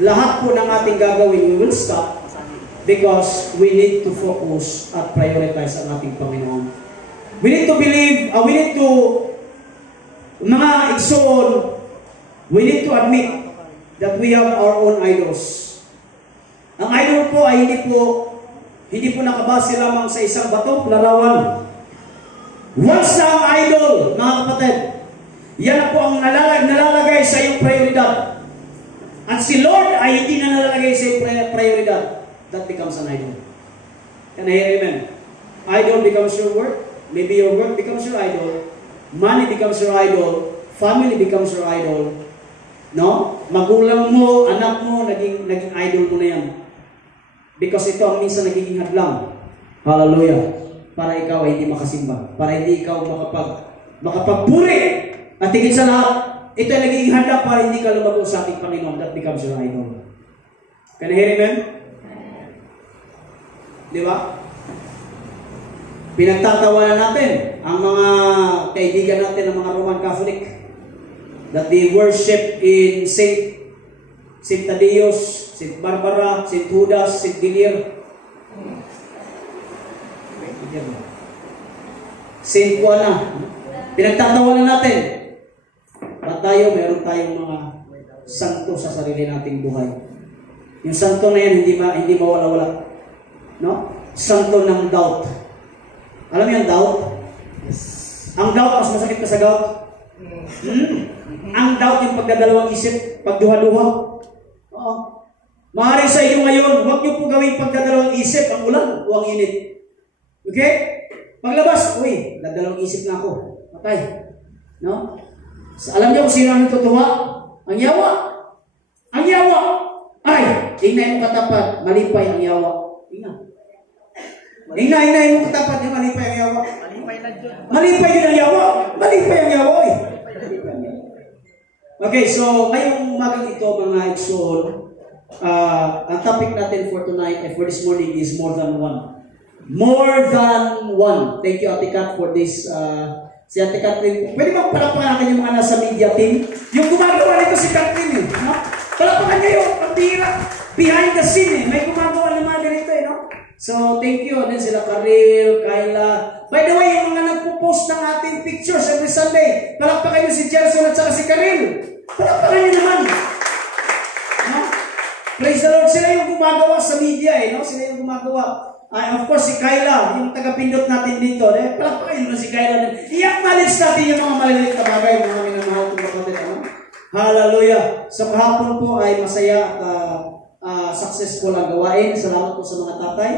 lahat po ng ating gagawin, we will stop because we need to focus at prioritize ang ating Panginoon. We need to believe, we need to, mga igsoon, we need to admit that we have our own idols. Ang idol po ay hindi po nakabase lamang sa isang bato, larawan. Once na ang idol, mga kapatid, yan po ang nalalagay sa iyong prioridad. At si Lord ay hindi na nalalagay sa iyong prioridad. That becomes an idol. Can I hear amen? Idol becomes your work. Maybe your work becomes your idol. Money becomes your idol. Family becomes your idol. No? Magulang mo, anak mo, naging idol mo na yan. Because ito ang minsan nagiging hadlang. Hallelujah. Para ikaw ay hindi makasimba. Para hindi ikaw makapagpuri. At higit sa lahat, ito ay nagiging hadlang para hindi ka lumago sa ating Panginoon. That becomes your idol. Can I hear amen? Di ba? Pinagtatawanan natin ang mga kaibigan natin ng mga Roman Catholic that they worship in Saint Thaddeus, Saint Barbara, Saint Judas, Saint Gilir, Saint Juana. Pinagtatawanan natin. At tayo, meron tayong mga santo sa sarili nating buhay. Yung santo na yan, hindi mawala-wala. No? Santo ng doubt. Alam mo yung doubt? Yes. Ang doubt, mas masakit ka sa doubt. Ang doubt yung pagdadalawang isip, pagduha-duha. Oo. Maaari sa iyo ngayon, huwag niyo po gawing pagdadalawang isip ang ulan o ang init. Okay? Paglabas, uy, dadalawang isip na ako. Patay. No? So, alam niyo kung sino ang natutuwa? Ang yawa. Ang yawa. Ay, tingnan mo katapat, malipay ang yawa. Tingnan. Hinay mo katapat yung malipay ang yawa. Malipay din ang yawa. Malipay ang yawa eh. Okay, so ngayong umagang ito mga igsoon, ang topic natin for tonight and for this morning is more than one. More than one. Thank you Ate Kat for this. Si Ate Catherine, pwede ba palapakan natin yung mga nasa media team? Yung gumagawa nito si Catherine eh. No? Palapakan niya yung behind the scene eh. May gumagawa naman ganito eh. No? So, thank you. Then sila Karil, Kyla. By the way, yung mga nagpo-post ng ating pictures every Sunday, palakpakan nyo si Jerson at saka si Karil. Palakpakan nyo naman. No? Praise the Lord. Sila yung gumagawa sa media eh. No? Sila yung gumagawa. Of course, si Kyla, yung taga-pindot natin dito. Palakpakan nyo na si Kyla. I-acknowledge natin yung mga maliliit na bagay, mga minamahal kong kapatid. Hallelujah. So, kahapon po ay masaya at successful ang gawain. Salamat po sa mga tatay.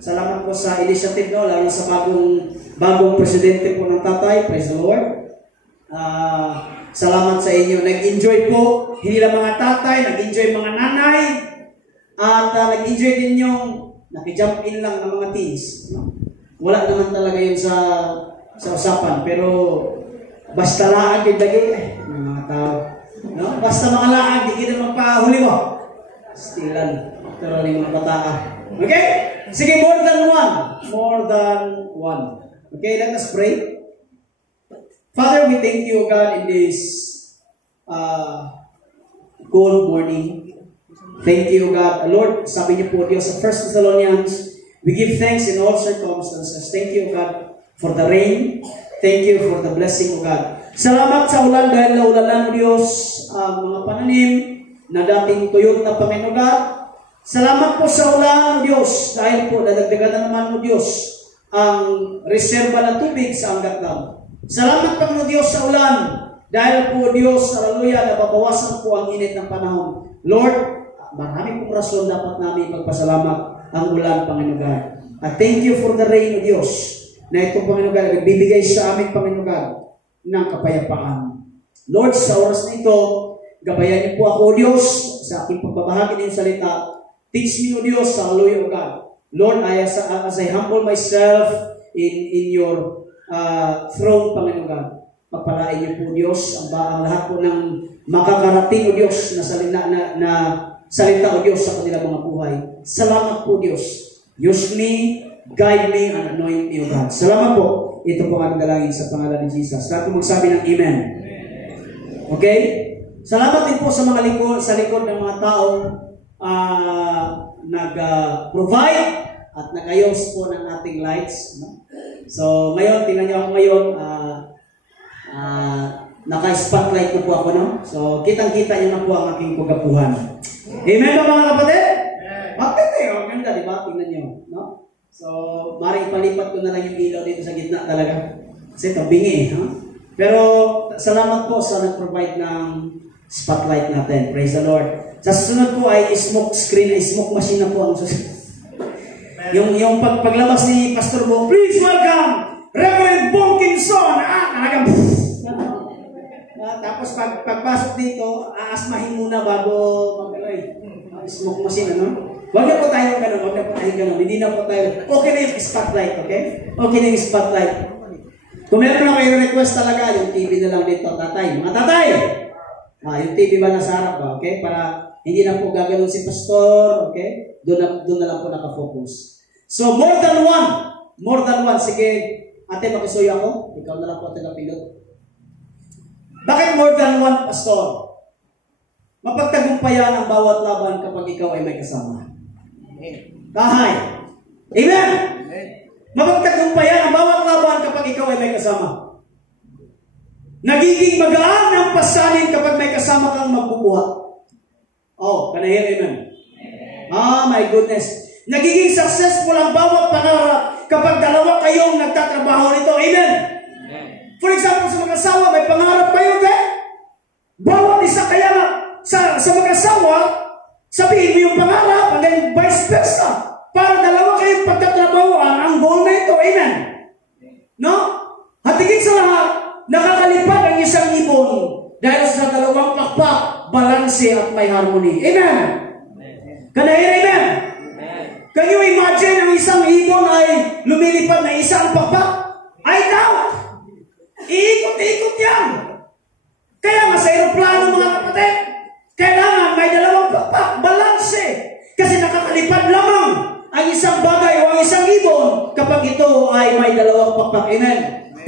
Salamat po sa initiative no, lalo sa bagong presidente po ng tatay. Praise the Lord. Salamat sa inyo. Nag-enjoy po. Hindi lang mga tatay, nag-enjoy mga nanay. At nag-enjoy din yung nakijump in lang ng mga teens. No? Wala naman talaga yun sa usapan. Pero basta laag yung lagi. Mga tao. No? Basta mga laag, di kita magpahuli mo. Stilan. Pero rin mga bataa. Okay? Sige, more than one. More than one. Okay, let us pray. Father, we thank you, God, in this cold morning. Thank you, God. Lord, sabi niyo po, Diyos, sa 1 Thessalonians, we give thanks in all circumstances. Thank you, God, for the rain. Thank you for the blessing, O God. Salamat sa ulan dahil naulanan, Diyos, ang mga pananim na dating tuyot na Panginoon, God. Salamat po sa ulan, Diyos, dahil po nadagdagan na naman mo, Diyos, ang reserba ng tubig sa Angat Dam. Salamat, Panginoon Diyos, sa ulan, dahil po, Diyos, hallelujah, nababawasan po ang init ng panahon. Lord, marami pong rason dapat namin magpasalamat ang ulan, Panginoon God. At thank you for the rain, Diyos, na ito, Panginoon God, nagbibigay sa amin, Panginoon God, ng kapayapaan. Lord, sa oras na ito, gabayan niyo po ako, Diyos, sa aking pagbabahagi ng salita. Teach me, O Diyos, hallelujah, O God. Lord, as I humble myself in your throne, Panginoon God, pagpalain niyo po, Diyos, ang lahat po ng makakarating, O Diyos, na salita, O Diyos, sa kanilang mga buhay. Salamat po, Diyos. Use me, guide me, and anoint me, O God. Salamat po. Ito po ang dalangin sa pangalan ni Jesus. Lahat po magsabi ng Amen. Okay? Salamat din po sa mga likod ng mga taong nag-provide at nag-ayos po ng ating lights. No? So, ngayon, tingnan niyo ako ngayon, naka-spotlight na po ako, no? So, kitang-kita niyo na po ang aking pagkapuhan. Amen ba mga kapatid? Bakit eh? Oh, ganda, di ba? Tingnan niyo, no? So, maring palipat ko na lang yung ilaw dito sa gitna talaga. Kasi tabingi, ha? Pero, salamat po sa nag-provide ng spotlight natin. Praise the Lord. Sa susunod po ay smoke screen, ay smoke machine na po ang susunod. Yung paglabas ni Pastor Bo, please welcome Reverend Bonkinson. Talagang tapos pagpasok dito, aasmahin muna bago mag-alay. Smoke machine, ano? Huwag na po tayo ganun. Hindi na po tayo. Okay na yung spotlight, okay? Okay na yung spotlight. Kung meron na kayo request talaga, yung TV na lang dito, tatay. Mga tatay! Yung TV ba nasa harap ba, okay? Para hindi na po gagawin si Pastor, okay? Doon na lang po nakafocus. So, more than one. Sige, ate, makisuyo ako. Ikaw na lang po taga-pilot. Bakit more than one, Pastor? Mapagtagumpayan ang bawat laban kapag ikaw ay may kasama. Kahay. Amen? Mapagtagumpayan ang bawat laban kapag ikaw ay may kasama. Nagiging magaan ang pasanin kapag may kasama kang magbubuhat. Oh, can I hear amen? My goodness. Nagiging successful ang bawat pangarap kapag dalawa kayong nagtatrabaho nito. Amen? For example, sa mag-asawa, may pangarap kayo, okay? Bawat isa kaya sa mag-asawa, sabihin mo yung pangarap, and then vice versa. Para dalawa kayong pagtatrabahoan ang goal na ito. Amen? No? At higit sa lahat, nakakalipad ang isang ibon dahil sa dalawang pakpak, balanse at may harmony. Amen? Can I hear amen? Can you imagine ang isang ibon ay lumilipad na isang pakpak? I doubt. Iikot-ikot yan. Kaya nga sa aeroplano mga kapatid, kailangan may dalawang pakpak, balanse. Kasi nakakalipad lamang ang isang bagay o ang isang ibon kapag ito ay may dalawang pakpak. Amen?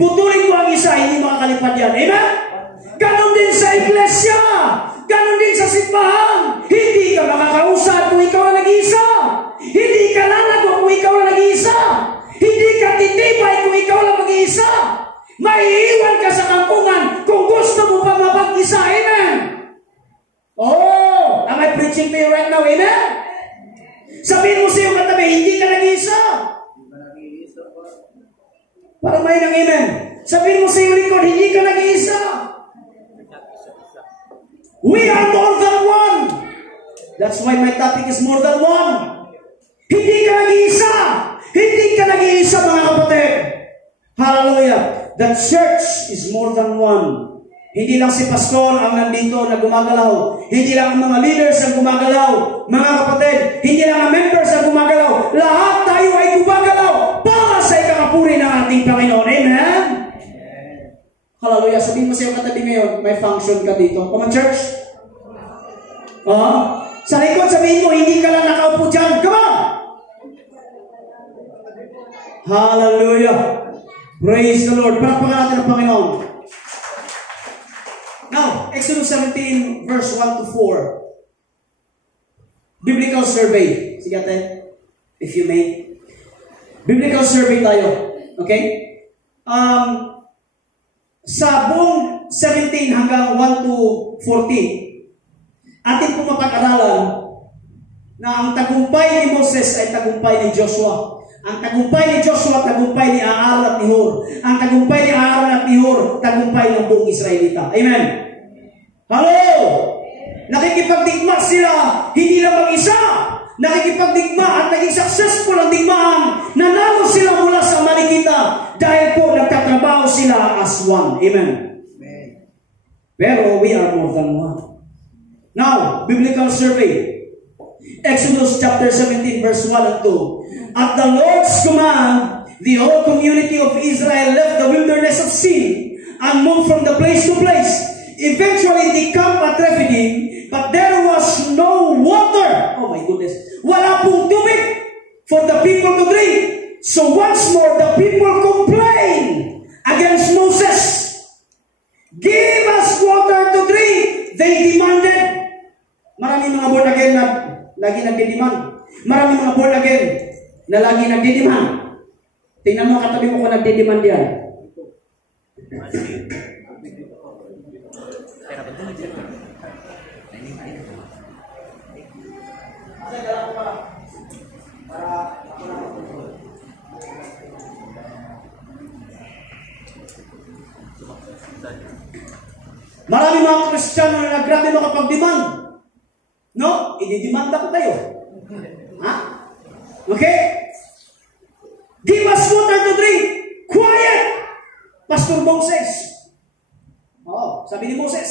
Putulin mo ang isa, hindi makakalipad yan. Amen? Ganon din sa iglesia. Ganon din sa simbahan. Hindi ka makakausad kung ikaw ang nag-iisa. Hindi ka lalago kung ikaw ang nag-iisa. Hindi ka titibay kung ikaw ang mag-iisa. Maiiwan ka sa kampungan kung gusto mo pa mapag-isa. Amen? Oh, am I preaching to you right now? Amen? Sabihin mo sa iyong katabi, hindi ka nag-iisa. Parang may nang amen. Sabihin mo sa iyong likod, hindi ka nag-iisa. We are more than one. That's why my topic is more than one. Hindi ka nag-iisa. Hindi ka nag-iisa, mga kapatid. Hallelujah. The church is more than one. Hindi lang si pastor ang nandito na gumagalaw. Hindi lang ang mga leaders ang gumagalaw. Mga kapatid, hindi lang ang members ang gumagalaw. Lahat tayo ay gumagalaw para sa ikakapuri ng ating Panginoon. Amen? Hallelujah. Sabihin mo sa iyong katabi ngayon, may function ka dito. Come on, church. Sa likod, sabihin mo, hindi ka lang nakaupo dyan. Come on! Hallelujah. Praise the Lord. Palakpakan natin ang Panginoon. Now, Exodus 17, verse 1 to 4. Biblical survey. Sige ate, if you may. Biblical survey tayo. Okay? Sa buong 17 hanggang 1 to 14, atin pong mapag-aralan na ang tagumpay ni Moses ay tagumpay ni Joshua. Ang tagumpay ni Joshua, tagumpay ni Aaron at ni Hur. Ang tagumpay ni Aaron at ni Hur, tagumpay ng buong Israelita. Amen? Hello! Nakikipagdigma sila, hindi lang mag-isa. Nakikipagdigma at naging successful ang digmaan. Nanalo sila mula sa Amalekita dahil po nagtatrabaho sila as one. Amen? Pero we are more than one. Now, biblical survey. Exodus chapter 17 verse 1 and 2. At the Lord's command, the whole community of Israel left the wilderness of Sin and moved from the place to place. Eventually, they camped at Rephidim, but there was no water. Oh my goodness. Wala pong tubig for the people to drink. So once more, the people complained against Moses. Give us water to drink. They mga born again na lagi nagdidiman. Marami mga born again na lagi nagdidiman. Tingnan mo katabi mo kung nagdidiman diyan. Marami mga Kristiyano na grabe makapag-demand. No? Ididimanda ko kayo. Ha? Okay? Give us water to drink. Quiet! Pastor Moses. Oo, sabi ni Moses.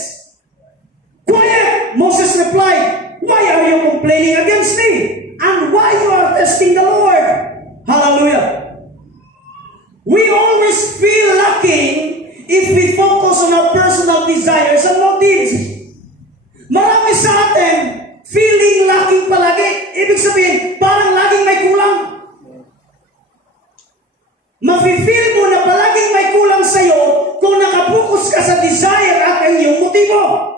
Quiet! Moses replied, why are you complaining against me? And why you are testing the Lord? Hallelujah. We always feel lacking if we focus on our personal desires and motives. Marami sa atin, feeling lacking palagi. Ibig sabihin, parang laging may kulang. Mafe-feel mo na palaging may kulang sa'yo kung nakapokus ka sa desire at iyong motibo.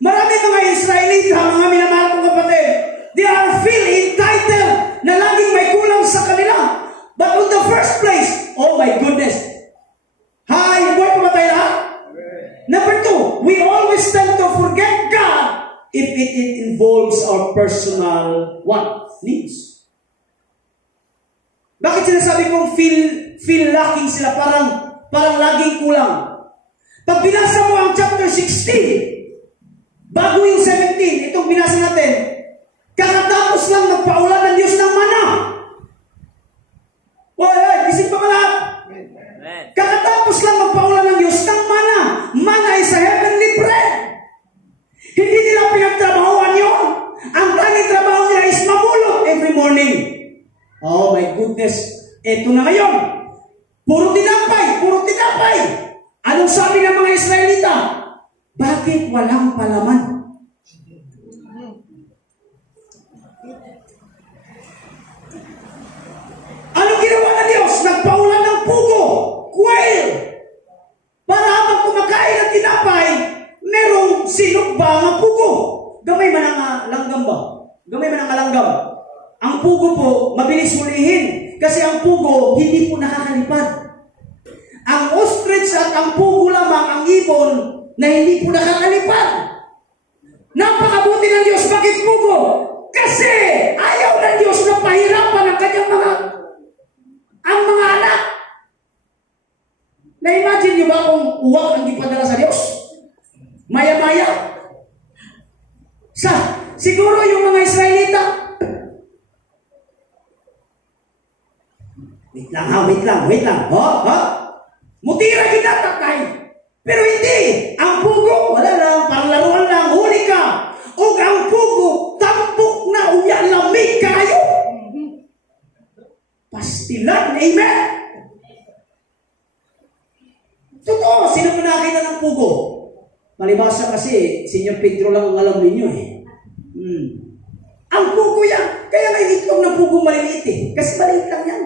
Marami mga Israelita, mga minamahal kong kapatid, they are feel entitled na laging may kulang sa kanila. But in the first place, oh my goodness, hi, buhay pa ba tayo lahat? Number two, we always tend to forget God if it involves our personal needs. Bakit sinasabi kong feel lacking sila? Parang laging kulang. Pag binasa mo ang chapter 16, bago yung 17, itong binasa natin, kakatapos lang magpaulan ng Diyos ng mana. Isip pa ka lahat. Kakatapos lang magpaulan ng Diyos ng mana. Mana is a heavenly bread. Hindi nila pinagtrabahoan yun. Ang tanging trabaho nila is mamulot every morning. Oh my goodness. Ito na ngayon. Puro tinapay. Anong sabi ng mga Israelita? Bakit walang palaman? Anong ginawa ng Diyos? Nagpaulan ng pugo, quail. Para habang kumakain ng tinapay, merong sinugba ng pugo. Gamay man ang langgam ba? Gamay man ang langgam. Ang pugo po, mabilis hulihin. Kasi ang pugo, hindi po nakakalipad. Ang ostrich at ang pugo lamang ang ibon na hindi po nakakalipad. Napakabuti ng Diyos. Bakit pugo? Kasi ayaw ng Diyos na pahirapan ang kanyang mga anak. Na-imagine nyo ba kung uwak ang ipadala sa Diyos? Maya-maya. Siguro yung mga Israelita, wait lang. Mutira kita, tatay. Pero hindi. Ang pugo, wala lang, parlaruan lang, huli ka. O ang pugo, tampok na uya, lamig kayo. Pastilan, amen. Totoo, sino mo nakita ng pugo? Malibasa kasi, Senyor Pedro lang ang alam ninyo eh. Ang pugo yan. Kaya nga initlog ng pugo maliliit eh. Kasi maliit lang yan.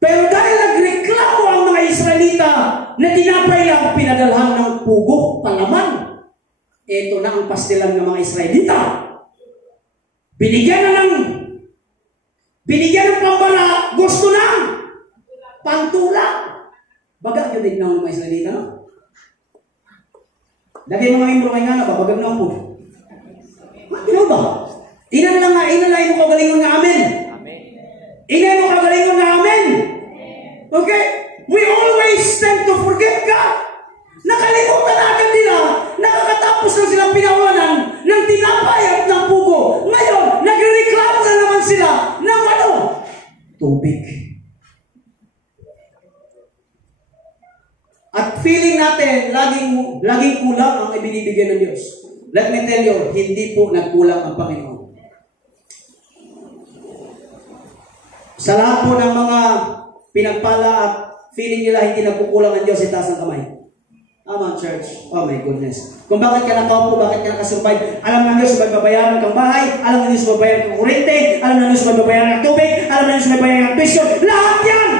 Pero dahil nagreklamo ang mga Israelita na tinapay lang pinadalhan ng pugo, palaman. Ito na ang pastilan ng mga Israelita. Binigyan ng pambara, gusto na pantula. Bagag yun din ng mga Israelita, no? Dagay mga membro kay nga na ba? Bagag na po. Ano ba? Inalay mo kagalingon nga amen. Inay mo kagalingon nga amen. Okay? We always tend to forget God. Nakalimutan natin nila, nakakatapos na silang pinawalan ng tinapay at ng pugo. Ngayon, nagreklamo na naman sila ng tubig. At feeling natin, laging kulang ang ibinibigay ng Diyos. Let me tell you, hindi po nagkulang ang Panginoon. Sa lahat po ng mga pinagpala at feeling nila hindi nagkukulang ang Diyos, itaas ang kamay. Amen, church. Oh my goodness. Kung bakit ka nakaupo, bakit ka nakasurvive, alam ng Diyos magbabayaran kang bahay, alam ng Diyos magbabayaran kang kurente, alam ng Diyos magbabayaran ng tubig, alam ng Diyos magbabayaran ng tuition. Lahat yan!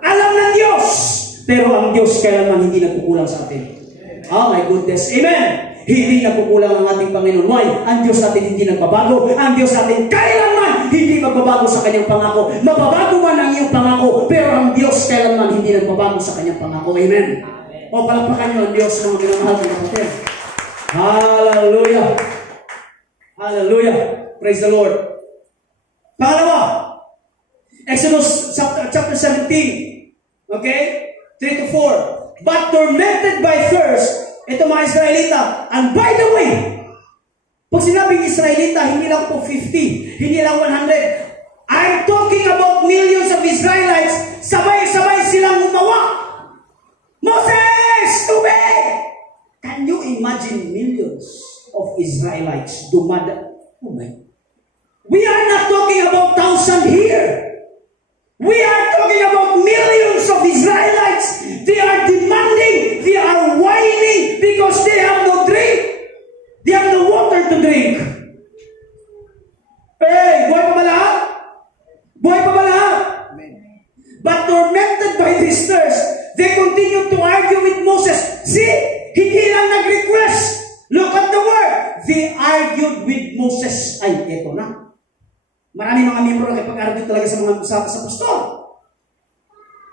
Alam ng Diyos! Pero ang Diyos kailanman hindi nagkukulang sa atin. Oh my goodness. Amen! Hindi nagkukulang ang ating Panginoon. Why? Ang Diyos natin hindi nagbabago. Ang Diyos natin kailanman hindi magbabago sa kanyang pangako. Mababago man ang iyong pangako, pero ang Diyos kailanman hindi nagbabago sa kanyang pangako. Amen. O palakpakan niyo ang Diyos, mga minamahal ng kapatid. Hallelujah. Hallelujah. Praise the Lord. Pangalawa, Exodus chapter 17. Okay? 3 to 4. But tormented by thirst, ito mga Israelita. And by the way, pag sinabing Israelita, hindi lang po 50, hindi lang 100. I'm talking about millions of Israelites. Sabay-sabay silang umawa. Moses, tubig! Can you imagine millions of Israelites dumada? Oh my. We are not talking about 1,000 here. We are talking about millions of Israelites. They are demanding, they are whining because they have no drink. They have no water to drink. Hey, buhay pa ba lahat? Buhay pa ba lahat? But tormented by this thirst, they continue to argue with Moses. See, hindi lang nag-request. Look at the word. They argued with Moses. Ay, eto na. Marami mga membro nakipag-argue talaga sa mga sa pastor.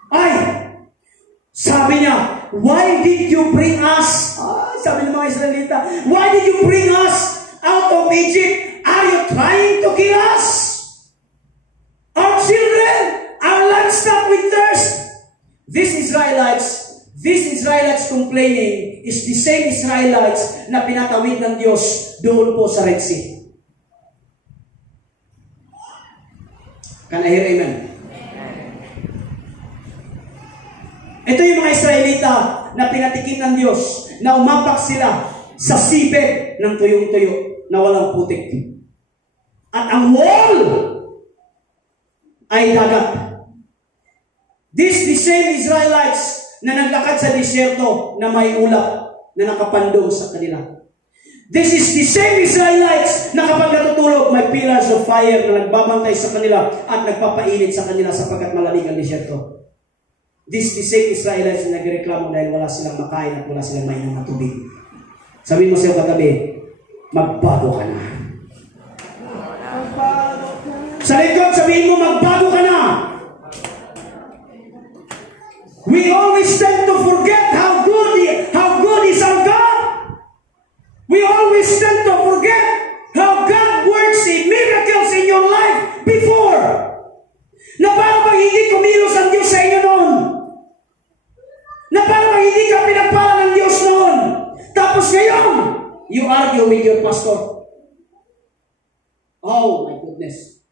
Ay, sabi niya, why did you bring us? Sabi ng mga Israelita, why did you bring us out of Egypt? Are you trying to kill us? Our children, our livestock with thirst. These Israelites complaining is the same Israelites na pinatawid ng Diyos doon po sa Red Sea. Can I hear amen? Ito yung mga Israelita na pinatikim ng Diyos, na umapak sila sa sibig ng tuyong-tuyo na walang putik. At ang wall ay dagat. This the same Israelites na naglakad sa disyerto na may ulap na nakapandong sa kanila. This is the same Israelites na kapag natutulog, may pillars of fire na nagbabantay sa kanila at nagpapainit sa kanila sapagkat malamig ang disyerto. This is the same Israelites na nagreklamo dahil wala silang makain at wala silang mainom na tubig. Sabi mo sa iyong katabi, magbago ka na. Sa likod, sabihin mo, magbago ka na. We always tend to forget how good is our God. We always tend to forget how God works in miracles in your life before. Na parang pag hindi kumilos ang Diyos sa inyo noon. Na parang pag hindi ka pinagpala ng Diyos noon. Tapos ngayon, you argue with your pastor. Oh my goodness.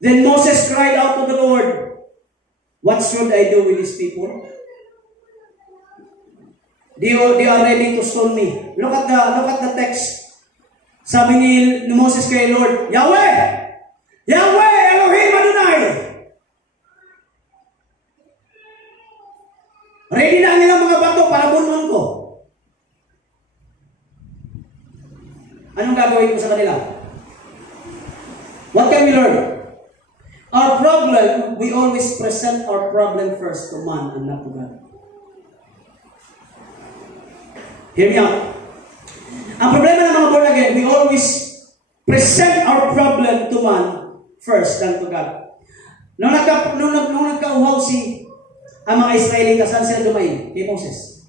Then Moses cried out to the Lord, what should I do with these people? They are ready to stone me. Look at the text. Sabi ni Moses kay Lord, Yahweh! Yahweh! Elohim Adonai! Ready na ang ilang mga bato para bunmon ko. Anong gagawin ko sa kanila? What can we learn? Our problem, we always present our problem first to man and not to God. Hear me out. Ang problema ng mga born again, we always present our problem to man first than to God. Nung nagkauhaw ang mga Israelita, saan sila dumain? Kay Moses.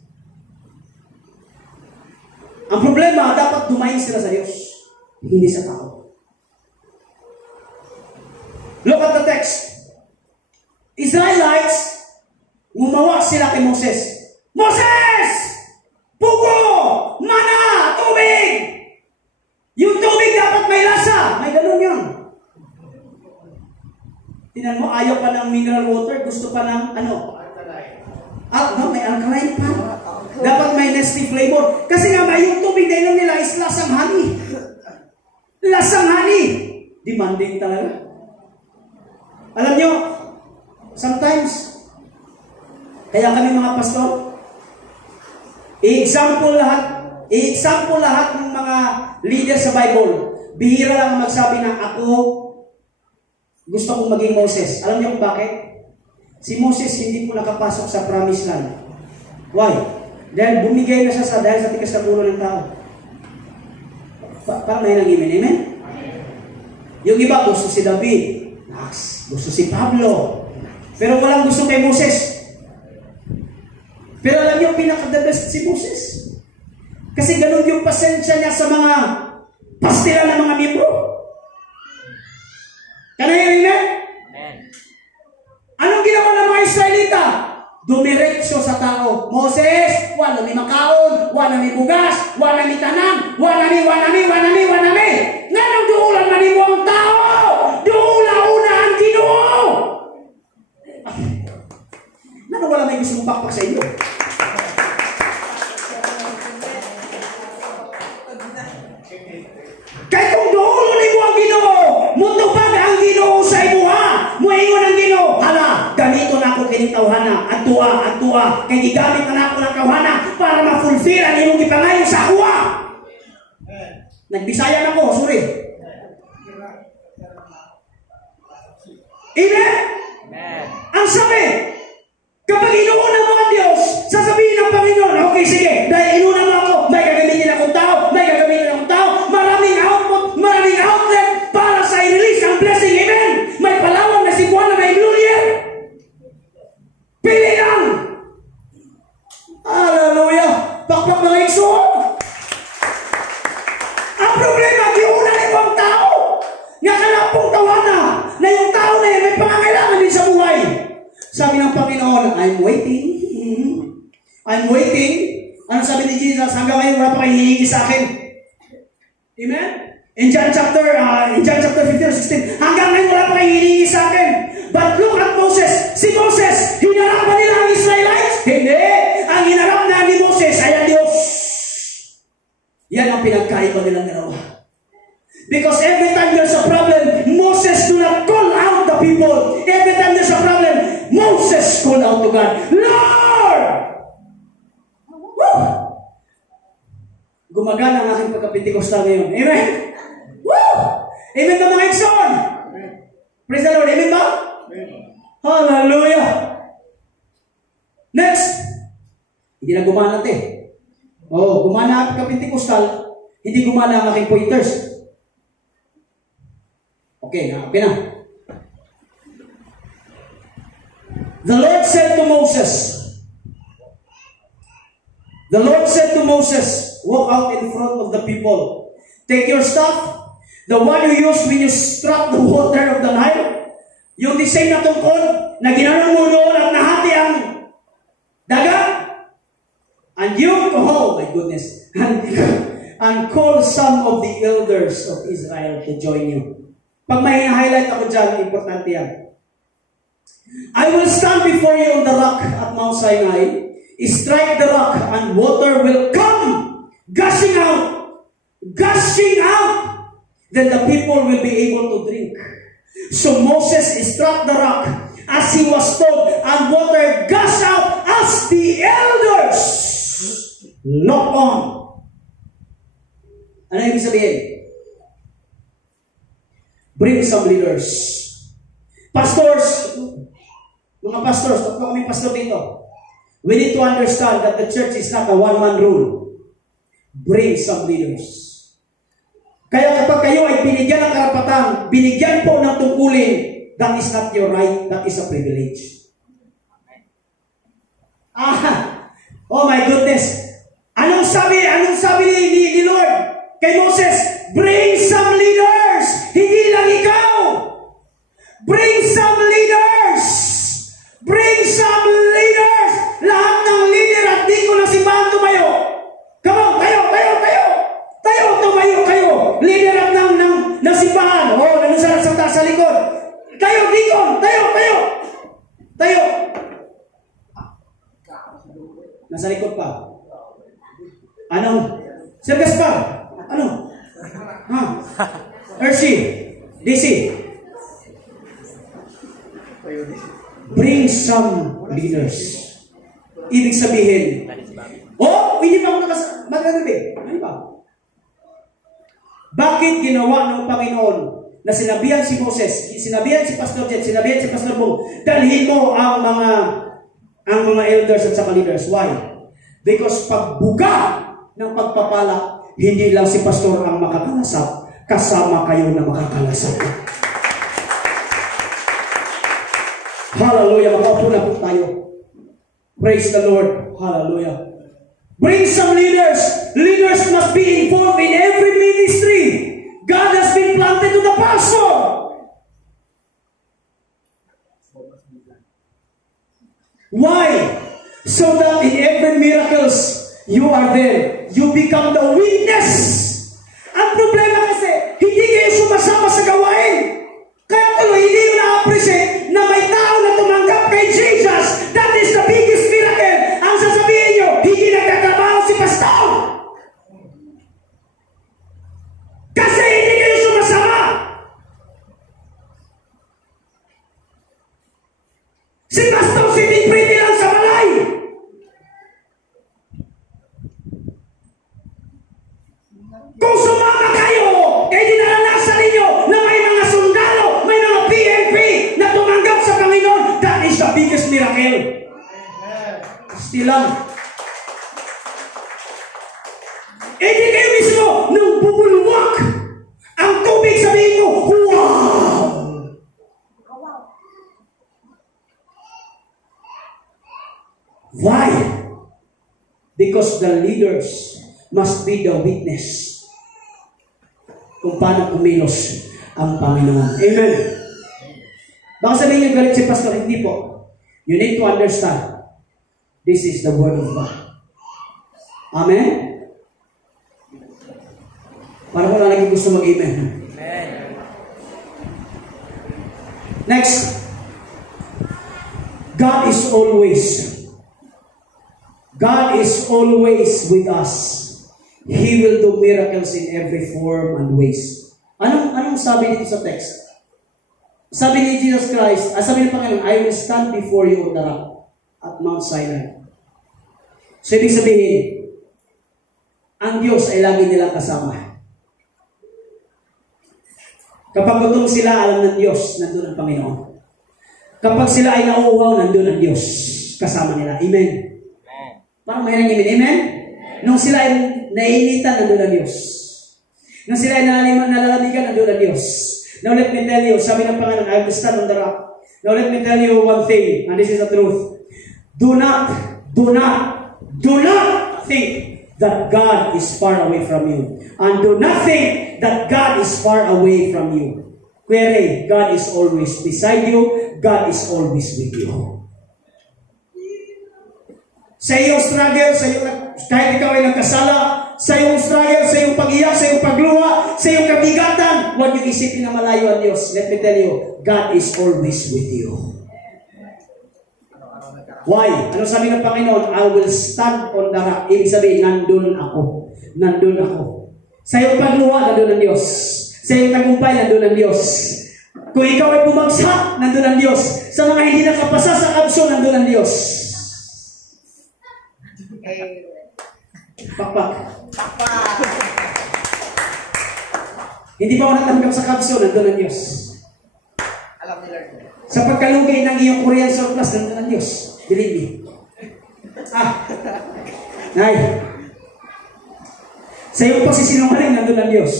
Ang problema, dapat dumain sila sa Diyos, hindi sa tao. Look at the text. Israelites, gumawa sila kay Moses. Moses! Pugo! Mana! Tubig! Yung tubig dapat may lasa. May ganun yun. Tinan mo, ayaw pa ng mineral water, gusto pa ng ano? No, may alkaline pa. Dapat may nasty flavor. Kasi nga, yung tubig na inom nila is lasang honey. Lasang honey. Demanding talaga. Alam nyo, sometimes, kaya kami mga pastor, i-example lahat ng mga leader sa Bible. Bihira lang magsabi na ako, gusto kong maging Moses. Alam niyo kung bakit? Si Moses hindi po nakapasok sa promised land. Why? Dahil bumigay na siya dahil sa tikas na ulo ng tao. Parang nahinang amen? Yung iba, gusto si David. Gusto si Pablo. Pero walang gusto kay Moses. Pero alam niyo, pinaka-the best si Moses. Kasi ganun yung pasensya niya sa mga pastila ng mga miyembro. Kanayin niya? Amen. Anong ginawa ng mga Israelita? Dumiretso sa tao. Moses, wala may makaon, wala may bugas, wala may tanan, wala may. Nganong duulan manimo ang tao? Duula una ang Ginoo. Nganong wala may gusto mong bakpak sa inyo? Kaya kung duulo nimo ang Ginoo, mutubag ang Ginoo sa imuha. Muingon ang Ginoo, hala, ganito na ako kining tawhana. Atua, kay gigamit na ako ng tawhana para ma-fulfill ang imong gipangayo sa kuha. Nagbisaya na ko, sorry. Amen? Amen. Ang sabi, kapag inuuna mo ang Diyos, sasabihin ng Panginoon, okay, sige, dahil inuuna mo ako, may gagamitin akong tao, maraming outlet para sa i-release ang blessing. Amen? May palawang na si Juan na may Lulier. Pili lang! Hallelujah! Pakpak na lang isuot! Ang problema, iuna na ibang tao. Nga kalapong tawana na yung tao na yan may pangangailangan din sa buhay. Sabi ng Panginoon, I'm waiting. Ano sabi ni Jesus? Hanggang ngayon wala pa kayo hihingi sa akin. Amen? In John chapter 15-16, hanggang ngayon wala pa kayo hihingi sa akin. But look at Moses. Si Moses, hinarap ba nila ang Israelites? Hindi. Ang hinarap na ni Moses ay ang Diyos. Yan ang pinagkaiba nilang dalawa. Because every time there's a problem, Moses do not call out the people. Every time there's a problem, Moses called out to God, Lord! Woo! Gumagana ang aking pagka-Pentecostal ngayon. Amen? Woo! Amen ba mga Ikson? Praise the Lord. Amen ba? Amen. Hallelujah! Next! Hindi na gumana natin. Gumana ang pagka-Pentecostal, hindi gumana ang aking pointers. Okay, nakapin na. The Lord said to Moses, walk out in front of the people. Take your staff, the one you used when you struck the water of the Nile, yung the same na tungkol, na ginanong mo doon at nahati ang dagat, and you, oh my goodness, and call some of the elders of Israel to join you. Pag may highlight ako dyan, importante yan. I will stand before you on the rock at Mount Sinai, strike the rock, and water will come, gushing out. Then the people will be able to drink. So Moses struck the rock as he was told, and water gushed out as the elders looked on. Ano ibig sabihin? Bring some leaders. Pastors, mga pastors, tatlo kaming pastor dito. We need to understand that the church is not a one-man rule. Bring some leaders. Kaya kapag kayo ay binigyan ng karapatan, binigyan po ng tungkulin, that is not your right, that is a privilege. Oh my goodness. Anong sabi ni Lord kay Moses? Bring some leaders. Hindi lang ikaw. Bring some leaders. Lahat ng leader at di ko na si Bang tumayo. Come on, tayo, tumayo kayo. Leader at ng simbahan. Nandun sa likod. Tayo, dikon, tayo. Nasa likod pa. Ano? Sir Gaspar? Ano? Ersi? DC? Bring some leaders. Ibig sabihin, hindi pa ako magagabi. Ano ba? Bakit ginawa ng Panginoon na sinabihan si Moses, sinabihan si Pastor Jet, sinabihan si Pastor Bong, dalhin mo ang mga elders at saka leaders? Why? Because pagbuga ng pagpapala, hindi lang si pastor ang makakalasap, kasama kayo na makakalasap. Hallelujah. Makaupo na po tayo. Praise the Lord. Hallelujah. Bring some leaders. Leaders must be involved in every ministry. God has been planted to the pastor. Why? So that in every miracles, you are there. You become the witness. Ang problema kasi, hindi kayo sumasama sa gawain. Kaya tuloy, hindi yung na-appreciate na may tao na tumanggap kay Jesus. That is the biggest miracle. Ang sasabihin nyo, hindi nagtatrabaho si pastor. Kasi hindi kayo sumasama. Si pastor, sitting pretty lang sa balay. Kung sumama kayo, kaya dinaranasan ninyo na may mga sundalo, may mga PNP na tumanggap sa Panginoon, that is the biggest miracle. Still lang. Hindi kayo mismo nung bubulwak ang tubig, sabihin nyo, wow! Why? Because the leaders must be the witness kung paano kumilos ang Panginoon. Amen. Baka sabihin niyo galit si pastor, hindi po. You need to understand, this is the word of God. Amen? Para ko lang gusto mag-amen. Amen. Next. God is always with us. He will do miracles in every form and ways. Anong sabi dito sa text? Sabi ni Jesus Christ, sabi ni Panginoon, I will stand before you on the rock at Mount Sinai. So, ibig sabihin, ang Diyos ay lagi nilang kasama. Kapag gutom sila, alam ng Diyos, nandun ang Panginoon. Kapag sila ay nauuhaw, nandun ang Diyos, kasama nila. Amen. Parang mayroong amen. Amen? Nung sila ay nainitan, nandun ang Diyos. Nung sila ay nalalamigan, nandun ang Diyos. Now let me tell you, sabi ng Panginoon, I will stand on the rock. Now let me tell you one thing, and this is the truth. Do not think that God is far away from you. And do not think that God is far away from you. Query, God is always beside you. God is always with you. Sa iyong struggle, kahit ikaw ay nagkasala, sa iyong struggle, sa iyong pag-iyak, sa iyong pagluha, sa iyong kabigatan, huwag yung isipin na malayo ang Diyos. Let me tell you, God is always with you. Why? Ano sabi ng Panginoon? I will stand on the rock. Ibig sabihin, nandun ako. Nandun ako. Sa iyong pagluha, nandun ang Diyos. Sa iyong tagumpay, nandun ang Diyos. Kung ikaw ay bumagsak, nandun ang Diyos. Sa mga hindi nakapasa sa kapso, nandun ang Diyos. Pakpak. Hindi pa ako natanggap sa kapso, nandun ang Diyos. Alam ni Lord. Sa pagkalugay ng iyong Korean surplus, nandun ang Diyos. Believe me. Nay. Sa iyong pagsisinungaling, nandun ang Diyos.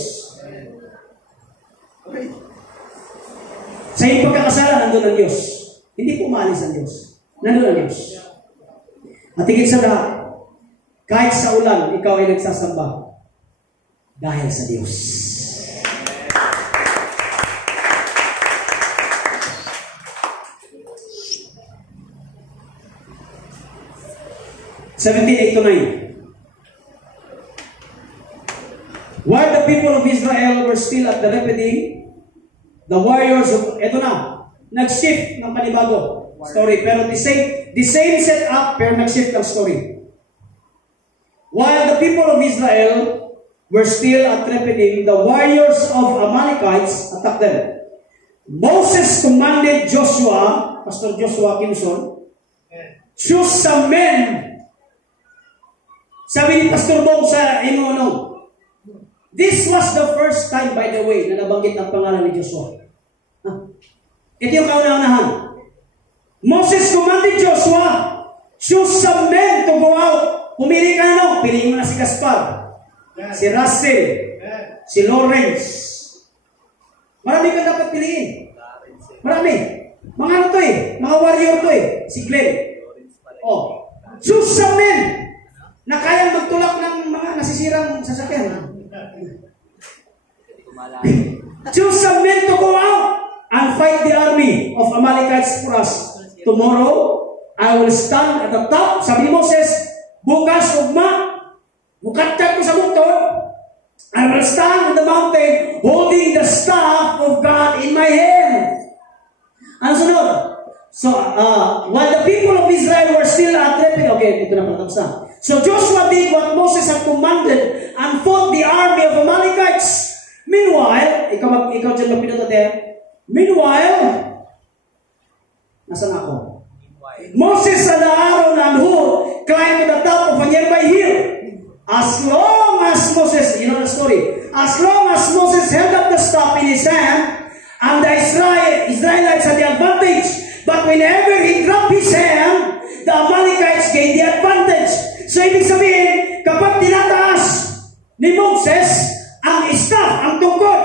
Sa iyong pagkakasala, nandun ang Diyos. Hindi po maalis ang Diyos. Nandun ang Diyos. At higit sa lahat, kahit sa ulan, ikaw ay nagsasamba dahil sa Diyos. (17:8 to 9). While the people of Israel were still at the Rephidim, the warriors of, eto na, nag-shift ng panibago story, pero the same set up, pero nag-shift ng story. While the people of Israel were still at Rephidim, the warriors of Amalekites attacked them. Moses commanded Joshua, Pastor Joshua Kimson, choose some men. Sabi ni Pastor Bong sa Inono, this was the first time, by the way, na nabanggit ang pangalan ni Joshua. Ito yung kauna-unahan. Moses commanded Joshua, choose some men to go out pumili ka na, piliin mo na si Gaspar, si Russell, si Lawrence. Marami kang dapat piliin. Marami. Mga ano to eh, mga warrior to eh. Si Glenn. Oh. Choose some men na kayang magtulak ng mga nasisirang sasakyan. Choose some men to go out and fight the army of Amalekites for us. Tomorrow, I will stand at the top. Sabi ni Moses, bukas, ugma, bukatkat ko sa bukod, I will stand on the mountain holding the staff of God in my hand. Ano sunod? So, while the people of Israel were still at Rephidim, okay, ito na patapos na. So Joshua did what Moses had commanded and fought the army of Amalekites. Meanwhile, ikaw dyan magpinot natin. Meanwhile, nasan ako? Moses and Aaron and Hur climbed to the top of a nearby hill. As long as Moses, you know the story, as long as Moses held up the staff in his hand, and the Israelites had the advantage. But whenever he dropped his hand, the Amalekites gained the advantage. So ibig sabihin, kapag tinataas ni Moses ang staff, ang tungkod,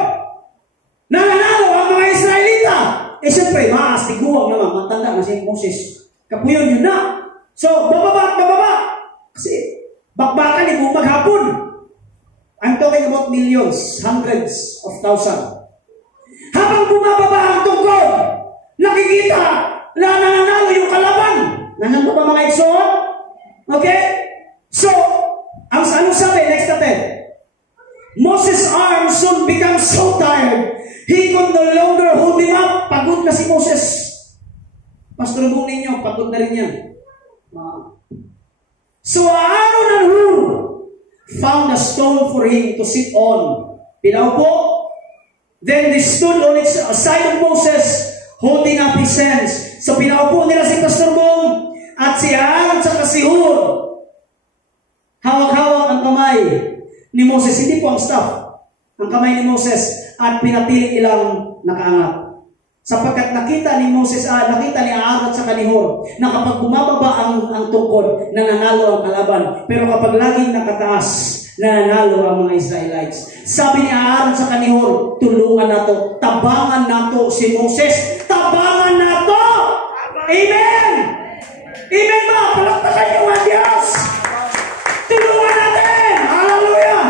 nananalo ang mga Israelita. Eh siyempre, maastiguang naman, matanda na si Moses. Kapuyon yun na. So, bababa at bababa. Kasi, bakbakan mo maghapon. I'm talking about millions, hundreds of thousands. Habang bumababa ang tungkod, nakikita na nananalo yung kalaban. Nanalo ba mga Exod? Okay? So, ang ano sabi, next natin. Moses' arms soon become so tired, he could no longer hold him up. Pagod na si Moses. Pastor Bong ninyo, pagod na rin yan. So, Aaron and Hur found a stone for him to sit on. Pinaupo. Then they stood on its side of Moses, holding up his hands. So pinaupo nila si Pastor Bong at si Aaron sa si Hur. Hawak-hawak ang kamay ni Moses. Hindi po ang staff. Ang kamay ni Moses at pinatili ilang nakaangat. Sapagkat nakita ni Moses, nakita ni Aaron sa ni Hur na kapag bumababa ang tungkod, nananalo ang kalaban. Pero kapag laging nakataas, nananalo ang mga Israelites. Sabi ni Aaron sa kanihor, tulungan nato, tabangan nato si Moses, tabangan nato! Amen! Amen ba? Palakpakan niyo ang Diyos! Tulungan natin! Hallelujah!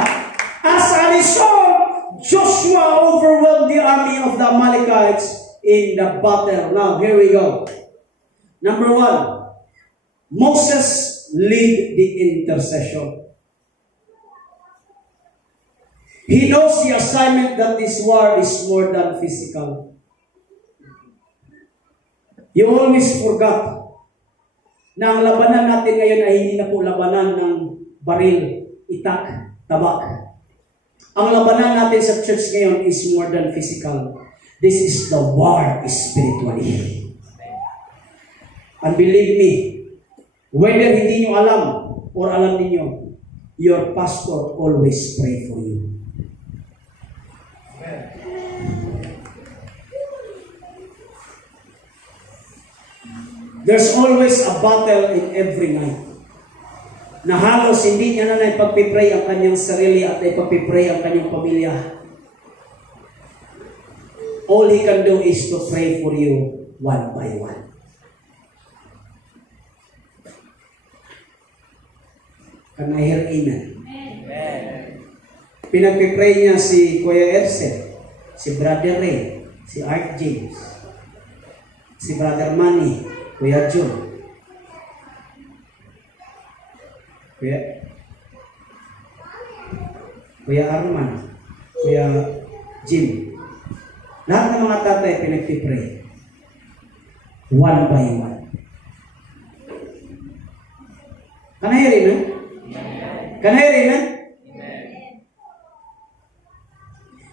As a result, Joshua overwhelmed the army of the Amalekites in the battle. Now, here we go. Number 1, Moses lead the intercession. He knows the assignment that this war is more than physical. You always forgot na ang labanan natin ngayon ay hindi na po labanan ng baril, itak, tabak. Ang labanan natin sa church ngayon is more than physical. This is the war spiritually. And believe me, whether hindi nyo alam or alam niyo, your pastor always pray for you. There's always a battle in every night. Na halos hindi niya na ipagpipray ang kanyang sarili at ipagpipray ang kanyang pamilya. All he can do is to pray for you one by one. Can I hear amen? Amen. Pinagpipray niya si Kuya Erse, si Brother Ray, si Art James, si Brother Manny, Kuya John, Kuya Arman, Kuya Jim. Lahat ng mga tatay pinagpipray. One by one. Can I hear amen? Can I hear amen?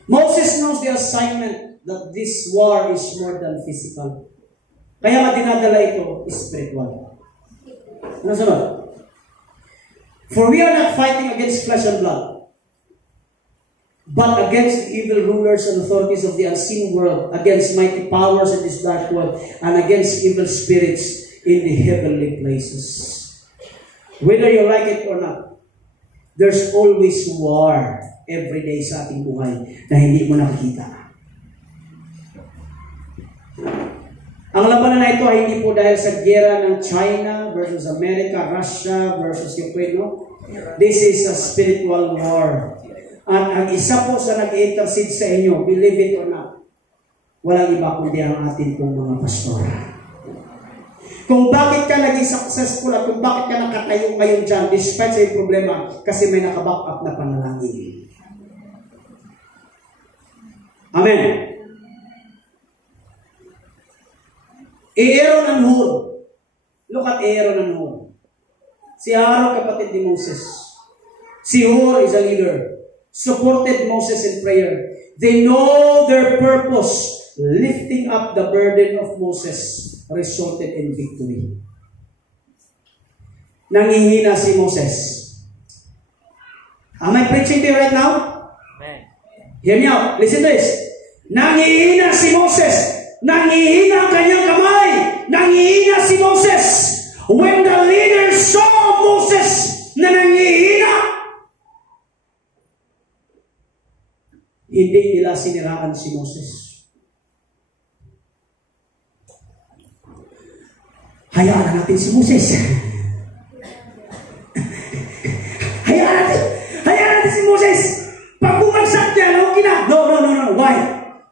Moses knows the assignment that this war is more than physical. Kaya nga dinadala ito, spiritual. Ano sunod? For we are not fighting against flesh and blood, but against the evil rulers and authorities of the unseen world, against mighty powers in this dark world, and against evil spirits in the heavenly places. Whether you like it or not, there's always war every day sa ating buhay na hindi mo nakikita. Ang labanan na ito ay hindi po dahil sa giyera ng China versus America, Russia versus Ukraine. No? This is a spiritual war. At ang isa po sa nag-intercede sa inyo, believe it or not, walang iba kundi ang atin pong mga pastor. Kung bakit ka naging successful at kung bakit ka nakatayo ngayon dyan, despite sa yung problema, kasi may nakaback up na panalangin. Amen. Aaron and Hur. Look at Aaron and Hur. Si Aaron, kapatid ni Moses. Si Hur is a leader. Supported Moses in prayer. They know their purpose. Lifting up the burden of Moses resulted in victory. Nangihina si Moses. Am I preaching to you right now? Amen. Hear me out. Listen to this. Nangihina si Moses. Nangihina ang kanyang kamay. Nangihina si Moses. When the leaders saw Moses na nangihina, hindi nila siniraan si Moses. Hayaan natin si Moses. Hayaan natin si Moses. Pag bumagsak niya, okay na. No.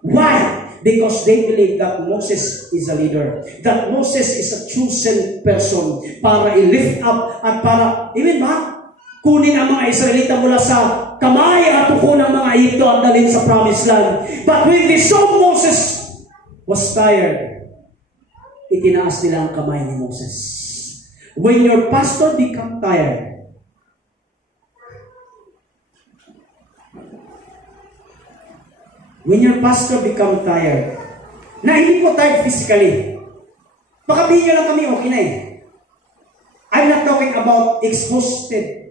Why? Because they believe that Moses is a leader. That Moses is a chosen person para i-lift up at para, even ba? Kunin ang mga Israelita mula sa kamay at uko ng mga Egypto at dalhin sa promised land. But when they saw Moses was tired, itinaas nila ang kamay ni Moses. When your pastor become tired, na hindi po tired physically, baka bigyan lang kami, okay na eh. I'm not talking about exhausted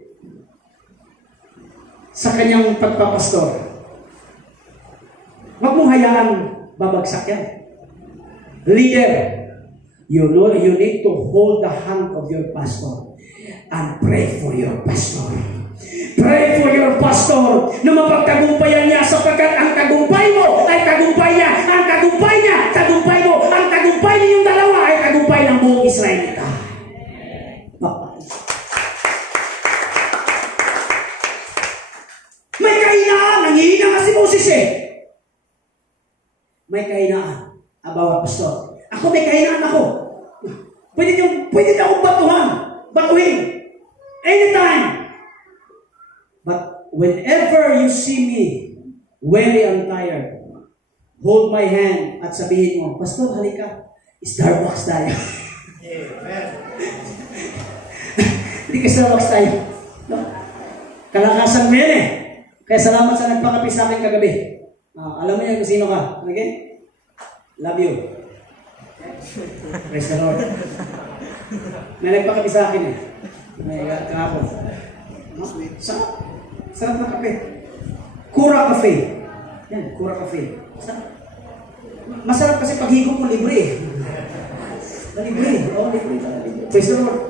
sa kanyang pagpapastor. Huwag mong hayaan babagsak yan. Leader, you know, you need to hold the hand of your pastor and pray for your pastor. Pray for your pastor na mapagtagumpayan niya sapagkat ang tagumpay mo ay tagumpay niya. Ang tagumpay niya, tagumpay mo. Ang tagumpay niyong dalawa ay tagumpay ng buong Israelita. May kahinaan. Nanghihina nga si Moses eh. May kahinaan. Abawa, pastor. Ako may kahinaan ako. Pwede niyo akong batuhin. Anytime. But whenever you see me weary and tired, hold my hand at sabihin mo, Pastor, halika. Starbucks tayo. Amen. Hindi ka Starbucks tayo. No? Kalakasan mo yan eh. Kaya salamat sa nagpakapi sa akin kagabi. Alam mo yan kung sino ka. Okay? Love you. Praise the Lord. May nagpakapi sa akin eh. May kahapon. No? Sarap na kape. Kura Cafe. Yan, Kura Cafe. Masarap kasi paghigop mo libre eh. Libre. Oh, libre. Praise the Lord.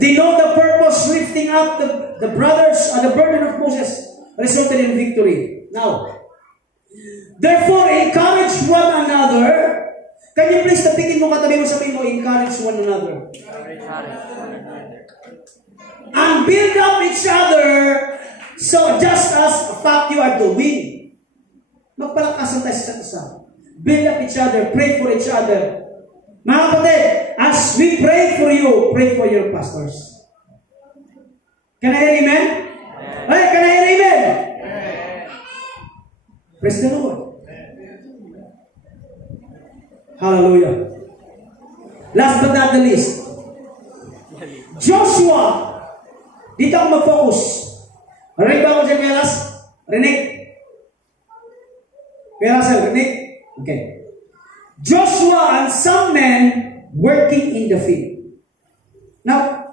They know the purpose, lifting up the brothers and the burden of Moses resulted in victory. Now, therefore, encourage one another. Can you please tapikin mo katabi mo sabihin mo, encourage one another. And build up each other, so just as fact you are doing. Magpalakasan tayo sa isa. Build up each other, pray for each other. Mga kapatid, as we pray for you, pray for your pastors. Can I hear amen? Hey, can I hear amen? Praise the Lord. Hallelujah. Last but not the least, Joshua. Dito ako mag-focus. Marinig ba ako dyan, Melas? Rinig? Melas, rinig? Okay. Joshua and some men working in the field. Now,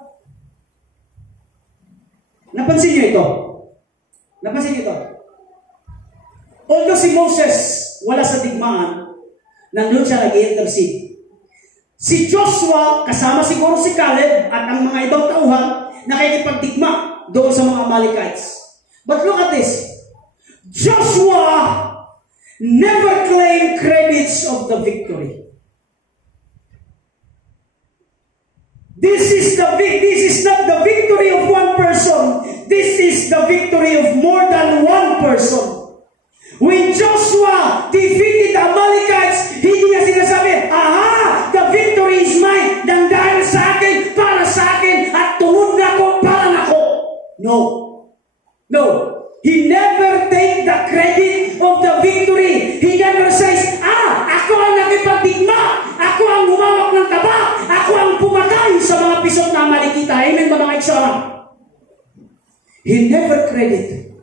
napansin niyo ito? Although si Moses wala sa digmaan, nandun siya nag-i-intercede. Si Joshua, kasama siguro si Caleb at ang mga ibang tauhan, nakikipagdigma doon sa mga Amalekites. But look at this. Joshua never claimed credits of the victory. This is not the victory of one person. This is the victory of more than one person. When Joshua defeated the Amalekites, hindi niya sinasabi, aha, the victory is mine, nang dahil sa akin, para sa akin, at tunod na ko, para na ko. No. No. He never take the credit of the victory. He never says, ako ang nakipagdigma, ako ang humawak ng taba, ako ang pumatay sa mga pisot na Amalekita. Amen ba mga iksara? He never credit.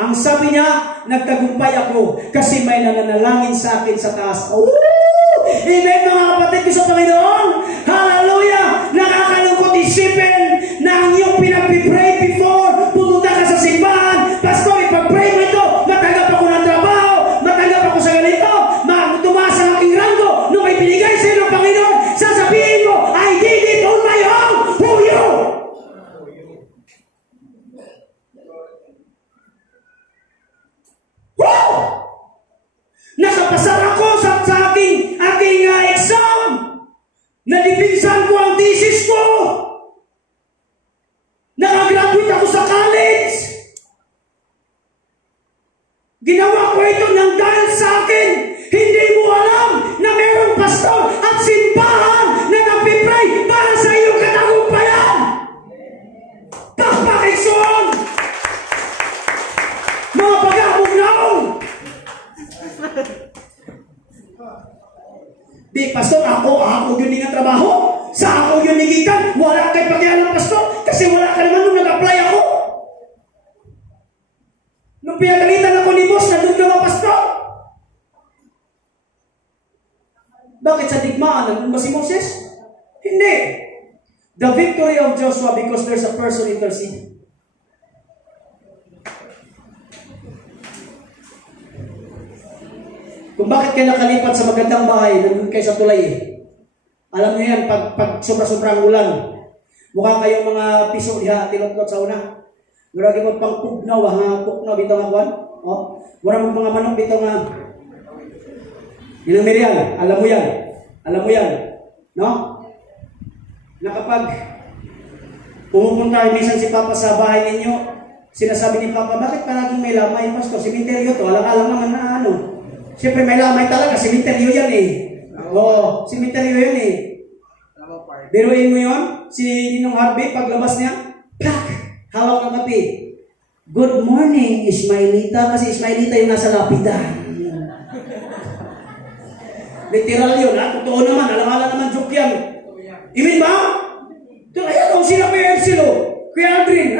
Ang sabi niya, nagtagumpay ako kasi may nananalangin sa akin sa taas. Amen mga kapatid ko sa Panginoon. Hallelujah! Nakakalungkot isipin na ang iyong pinag-pray before, pumunta ka sa simbahan, Pastor, ipag-pray mo ito, matanggap ako ng trabaho, matanggap ako sa ganito, tumaas ang aking ranggo, nung may binigay sa iyo ng Panginoon, sasabihin mo, I did it on my own. Who you? Woo! Nakapasar ako sa aking exam. Nadipinsan ko ang thesis ko. Nakagraduate ako sa college. Ginawa ko ito nang dahil sa akin. Hindi mo alam na mayroong pastor at simbahan na nagpipray para sa iyong katagumpayan. Pakpakikson! Mga pag-amugnaon! Di, pastor, ako yun nga trabaho. Sa ako yun nigitan. Wala kay pagyalang pastor. Kasi wala ka naman nung nag-apply ako. Nung pinagalitan ako ni boss, nandun ka mga pastor. Bakit sa digmaan? Nandun ba si Moses? Hindi. The victory of Joshua because there's a person interceding. Kung bakit kayo nakalipat sa magandang bahay, nandun kayo sa tulay eh. Alam niyo yan, pag sobra-sobrang ulan, mukha kayong mga piso diha, tilot-lot sa una. Murag mo pang pugnaw, pugnaw bito nga kuwan. Murag mo mga manok bito nga. Inang alam mo yan. Alam mo yan. No? Na kapag pumupunta minsan si Papa sa bahay ninyo, sinasabi ni Papa, bakit palaging may lamay, Pastor? Simenteryo to, alang-alang naman na ano. Siyempre may lamay talaga, simenteryo yan eh. Oo, simenteryo yan eh. Biruin mo yun, si Ninong Harvey, paglabas niya, pak! Hawak ng kape. Good morning, Ismailita. Kasi Ismailita yung nasa lapidan. Literal yun, ha? Totoo naman, alam-alam naman joke yan. Imin ba? Ito, ayan o, sila Kuya Ercilo, Kuya Aldrin,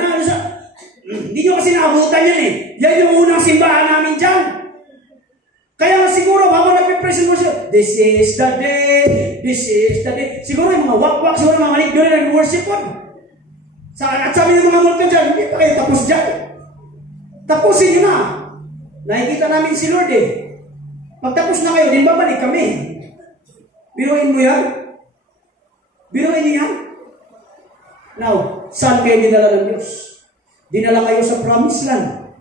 hindi nyo kasi naabutan yan eh. Yan yung unang simbahan namin dyan. Kaya siguro, habang nagpipresent mo siya, this is the day. Siguro yung mga wak-wak, siguro yung mga manik doon na nag-worship po. At sabi ng mga multo dyan, hindi pa kayo tapos dyan. Tapusin nyo na. Nakikita namin si Lord eh. Pagtapos na kayo, din babalik kami. Biruin mo yan? Biruin niyo yan? Now, saan kayo dinala ng Diyos? Dinala kayo sa promised land.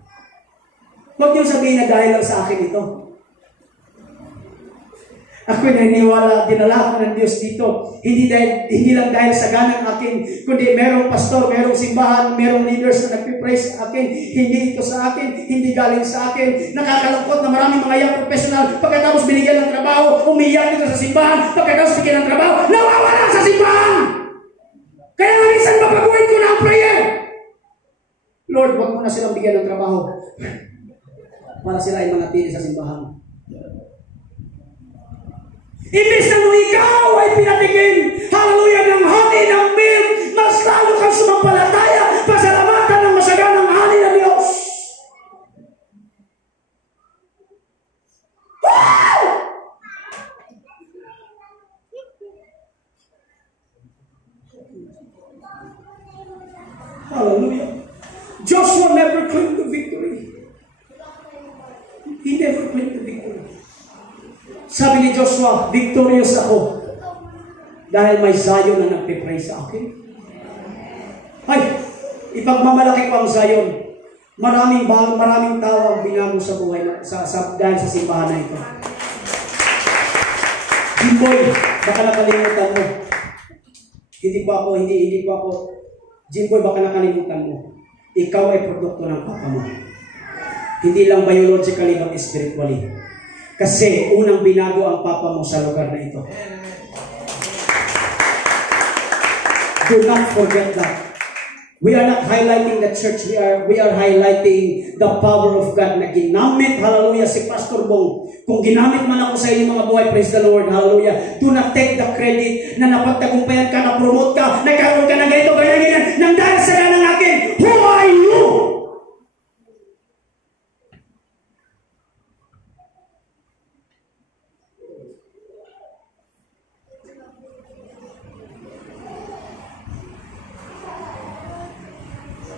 Huwag niyo sabihin na dahil lang sa akin ito. Ako naniniwala, dinala ako ng Diyos dito. Hindi lang dahil sa ganang akin, kundi merong pastor, merong simbahan, merong leaders na nagpipraise sa akin. Hindi ito sa akin, hindi galing sa akin. Nakakalungkot na maraming mga young professional, pagkatapos binigyan ng trabaho, umiyak dito sa simbahan, pagkatapos bigyan ng trabaho, nawawala sa simbahan! Kaya nga minsan mapaguhin ko na ang prayer. Lord, wag mo na silang bigyan ng trabaho para sila ay manatili sa simbahan. Imbis na nung ikaw ay pinatikim, hallelujah, ng honey, ng milk, mas lalo kang sumampalataya, pasalamatan ng masaganang honey ng Diyos. Wow! Hallelujah. Joshua never claimed the victory. He never claimed the victory. Sabi ni Joshua, victorious ako dahil may Zion na nagpipray sa akin. Ay, ipagmamalaki ko ang Zion. Maraming tao ang binago sa buhay dahil sa simbahan na ito. Jimboy, baka nakalimutan mo. Hindi pa ako. Jimboy, baka nakalimutan mo. Ikaw ay produkto ng papa mo. Hindi lang biologically, but spiritually. Kasi unang binago ang papa mo sa lugar na ito. Do not forget that. We are not highlighting the church. We are highlighting the power of God na ginamit, hallelujah, si Pastor Bong. Kung ginamit man ako sa inyong mga buhay, praise the Lord, hallelujah. Do not take the credit na napagtagumpayan ka, na-promote ka, nagkaroon ka na ganito, ganyan, nang dahil sa ng akin. Who are you?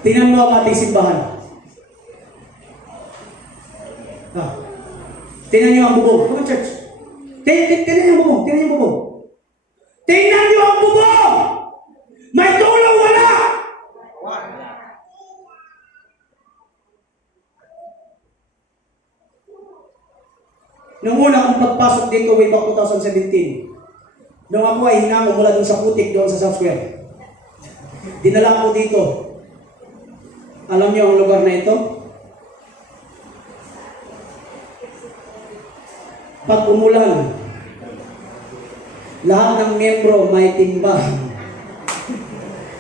Tingnan mo ang ating simbahan. Tingnan niyo ang bubong. Come on, church. Tingnan niyo ang bubong. Tingnan niyo ang bubong. Tingnan niyo ang bubong! May tulong wala! Nung una kong pagpasok dito way back 2017, nung ako ay hinamo mula dun sa putik doon sa South Square, dinala ko dito. Alam niyo ang lugar na ito? Pag umulan, lahat ng miyembro may timba.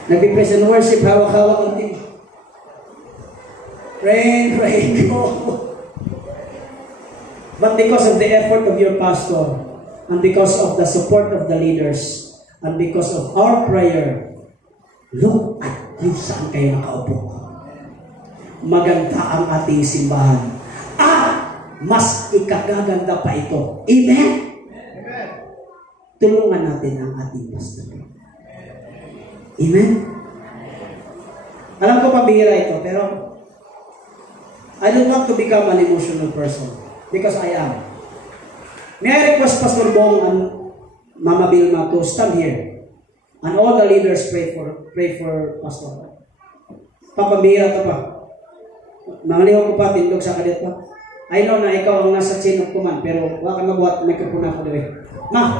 Nag-praise and worship, hawak-hawak ang timba. Rain, rain, go. But because of the effort of your pastor, and because of the support of the leaders, and because of our prayer, look at you saan kayo nakaupo. Maganda ang ating simbahan. At mas ikagaganda pa ito. Amen? Amen. Tulungan natin ang ating pastor. Amen? Alam ko pabihira ito, pero I don't want to become an emotional person because I am. May I request Pastor Bong and Mama Vilma to stand here and all the leaders pray for Pastor. Papabihira ito pa. Nangaliw ko pa, tindog sa kadet pa. I know na ikaw ang nasa chain of command, pero wala ka mabuhat, microphone ako dawin. Ma!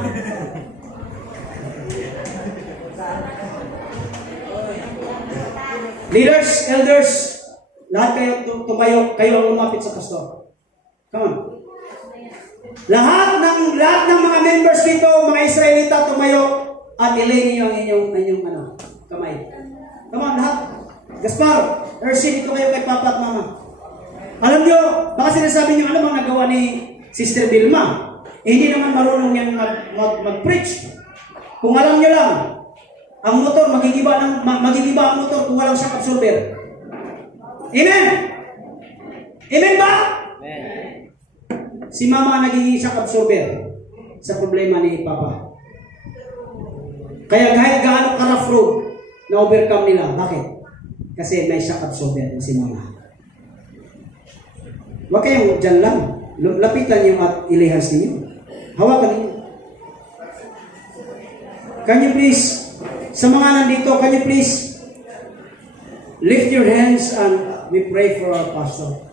Leaders, elders, lahat kayo tumayo, kayo ang lumapit sa pastor. Come on. Lahat ng mga members dito, mga Israelita, tumayo at ilay niyo ang inyong kamay. Come on, lahat. Gaspar, Ersin, ito kayo kay Papa at Mama. Alam nyo, baka sinasabi nyo, alam ang nagawa ni Sister Vilma. Hindi naman marunong yan mag-preach. Kung alam nyo lang, ang motor, magigiba ang motor kung walang shock absorber. Amen? Amen ba? Amen. Si Mama nagiging shock absorber sa problema ni Papa. Kaya kahit gaano ka-rough road, na-overcome nila. Bakit? Kasi may shock absorber na si Mama. Huwag kayong dyan lang. Lapitan niyo at ilihas ninyo. Hawakan ninyo. Can you please, sa mga nandito, can you please lift your hands and we pray for our pastor.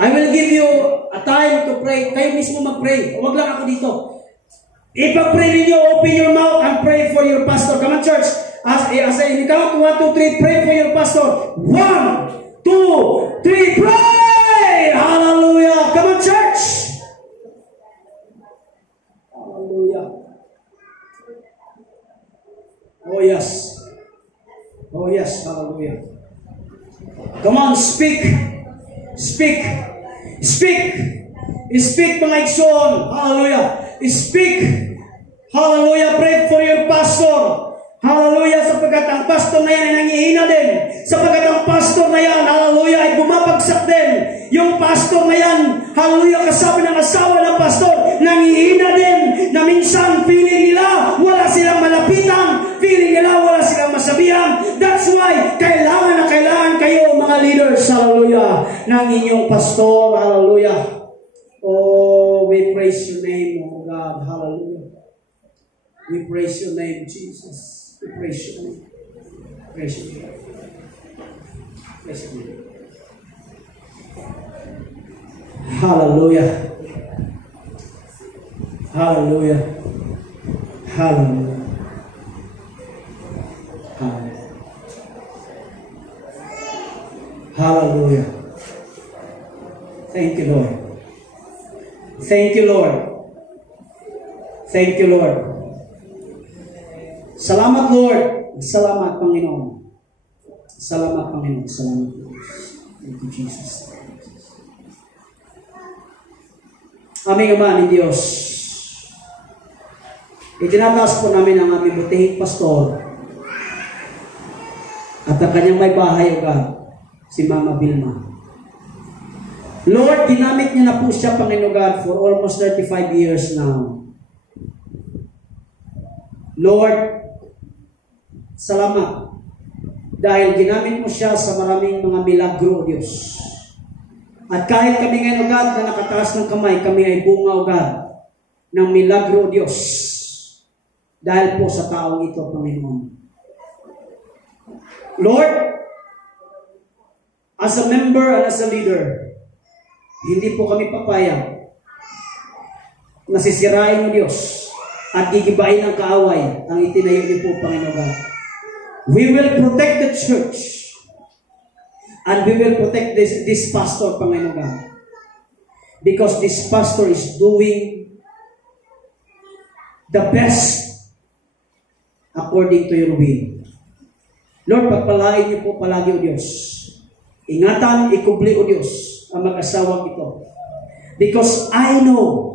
I will give you a time to pray. Kayo mismo mag-pray. Huwag lang ako dito. Ipag-pray ninyo, open your mouth and pray for your pastor. Come on, church. As I count 1, 2, 3, pray for your pastor. 1, 2, 3, pray! Hallelujah! Come on, church! Hallelujah. Oh, yes. Oh, yes. Hallelujah. Come on, speak. Speak. Speak. Speak, mga igsoon. Hallelujah. Speak. Hallelujah. Pray for your pastor. Hallelujah, sapagkat ang pastor na yan ay nangihina din. Sapagkat ang pastor na yan, hallelujah, ay bumabagsak din. Yung pastor na yan, hallelujah, kasabi ng asawa ng pastor, nangihina din, na minsan feeling nila, wala silang malapitan, feeling nila, wala silang masabihan. That's why, kailangan na kailangan kayo, mga leaders, hallelujah, ng inyong pastor, hallelujah. Oh, we praise your name, oh God, hallelujah. We praise your name, Jesus. We praise your name. Praise you. Praise you. Hallelujah. Hallelujah. Hallelujah. Hallelujah. Hallelujah. Thank you, Lord. Thank you, Lord. Thank you, Lord. Salamat, Lord. Salamat, Panginoon. Salamat, Panginoon. Salamat, Lord. Thank you, Jesus. Aming Ama ni Diyos, itinataas po namin ang aming butihing pastor at ang kanyang may bahay, O God, si Mama Vilma. Lord, ginamit niyo na po siya, Panginoon God, for almost 35 years now. Lord, salamat dahil ginamit mo siya sa maraming mga milagro, O Diyos. At kahit kami ngayon, O God, na nakataas ng kamay, kami ay bunga, O God, ng milagro, O Diyos. Dahil po sa taong ito, Panginoon. Lord, as a member and as a leader, hindi po kami papayag na sisirain ng Diyos at gigibain ng kaaway ang itinayo niyo po, Panginoon God. We will protect the church and we will protect this pastor, Panginoon God. Because this pastor is doing the best according to your will. Lord, pagpalain niyo po palagi, O Diyos. Ingatan, ikubli, O Diyos, ang mag-asawang ito. Because I know,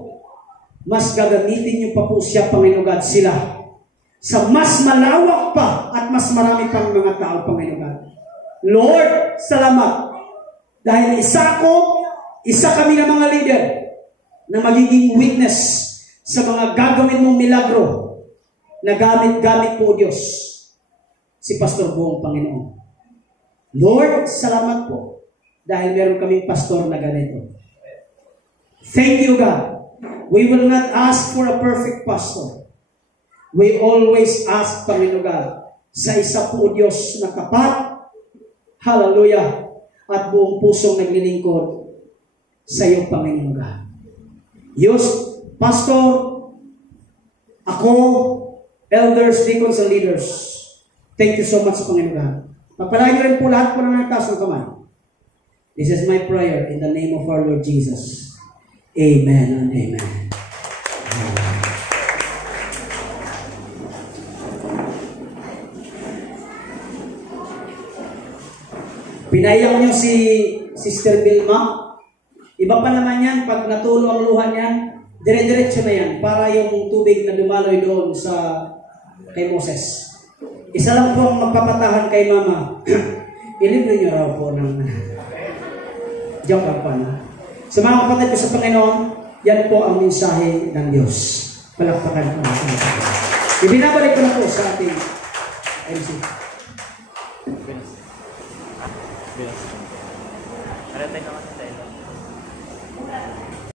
mas gagamitin niyo pa po siya, Panginoon God, sila sa mas malawak pa at mas marami pang mga tao, Panginoon God. Lord, salamat. Dahil isa kami ng mga leader na magiging witness sa mga gagawin mong milagro na gamit po, Diyos, si Pastor Bong, Panginoon. Lord, salamat po. Dahil meron kaming pastor na ganito. Thank you, God. We will not ask for a perfect pastor. We always ask, Panginoon God, sa isa po, Diyos, na tapat, hallelujah, at buong pusong naglilingkod sa iyo, Panginoon God. Diyos, pastor, ako, elders, deacons, and leaders, thank you so much, Panginoon God. Pagpalain niyo rin po lahat po ng nagtaas ng kamay. This is my prayer in the name of our Lord Jesus. Amen and amen. Pinaiyak niyo si Sister Vilma. Iba pa naman yan, pag natulo ang luha niyan, dire-diretso na yan, para yung tubig na dumaloy doon kay Moses. Isa lang po ang magpapatahan kay Mama. Ilibre niyo raw po ng joke lang pa na. Sa mga kapatid ko sa Panginoon, yan po ang mensahe ng Diyos. Palakpakan po. Ibinabalik ko na po sa ating MC. Ano tayo naman sa